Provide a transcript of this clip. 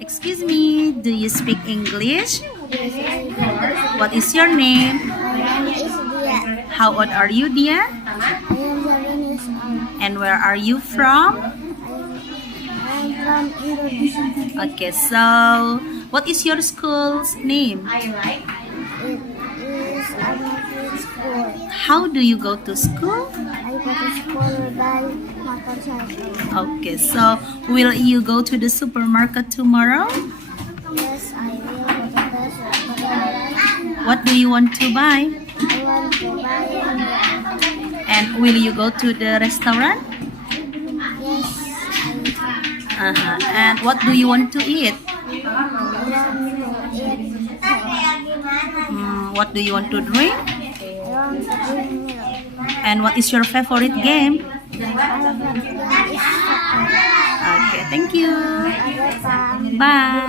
Excuse me, do you speak English? Yes, What is your name? my name is Dia. How old are you, Dia? I am 7 years old. And where are you from? I am from Indonesia. Okay, so what is your school's name? It is a Muslim school. How do you go to school? I go to school by motorcycle. Okay, so will you go to the supermarket tomorrow? Yes, I will go to the supermarket. What do you want to buy? I want to buy. And will you go to the restaurant? Yes, And what do you want to eat? I want to eat. What do you want to drink? I want to drink milk. And what is your favorite game? I love that. Okay, thank you. Welcome. Bye.